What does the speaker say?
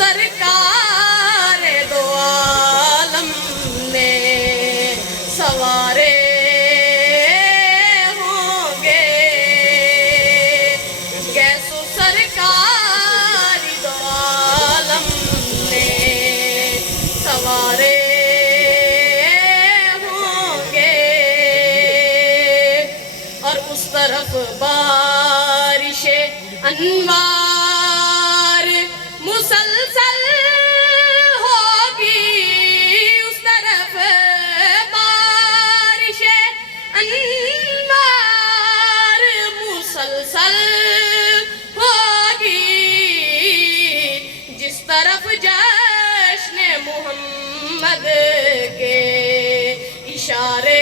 سرکار دو عالم نے سوارے ہوں گے کیسو سرکار دو عالم نے سوارے ہوں گے اور اس طرف بارش انوار مسلسل ہوگی اس طرف بارش انوار مسلسل ہوگی جس طرف جشن محمد کے اشارے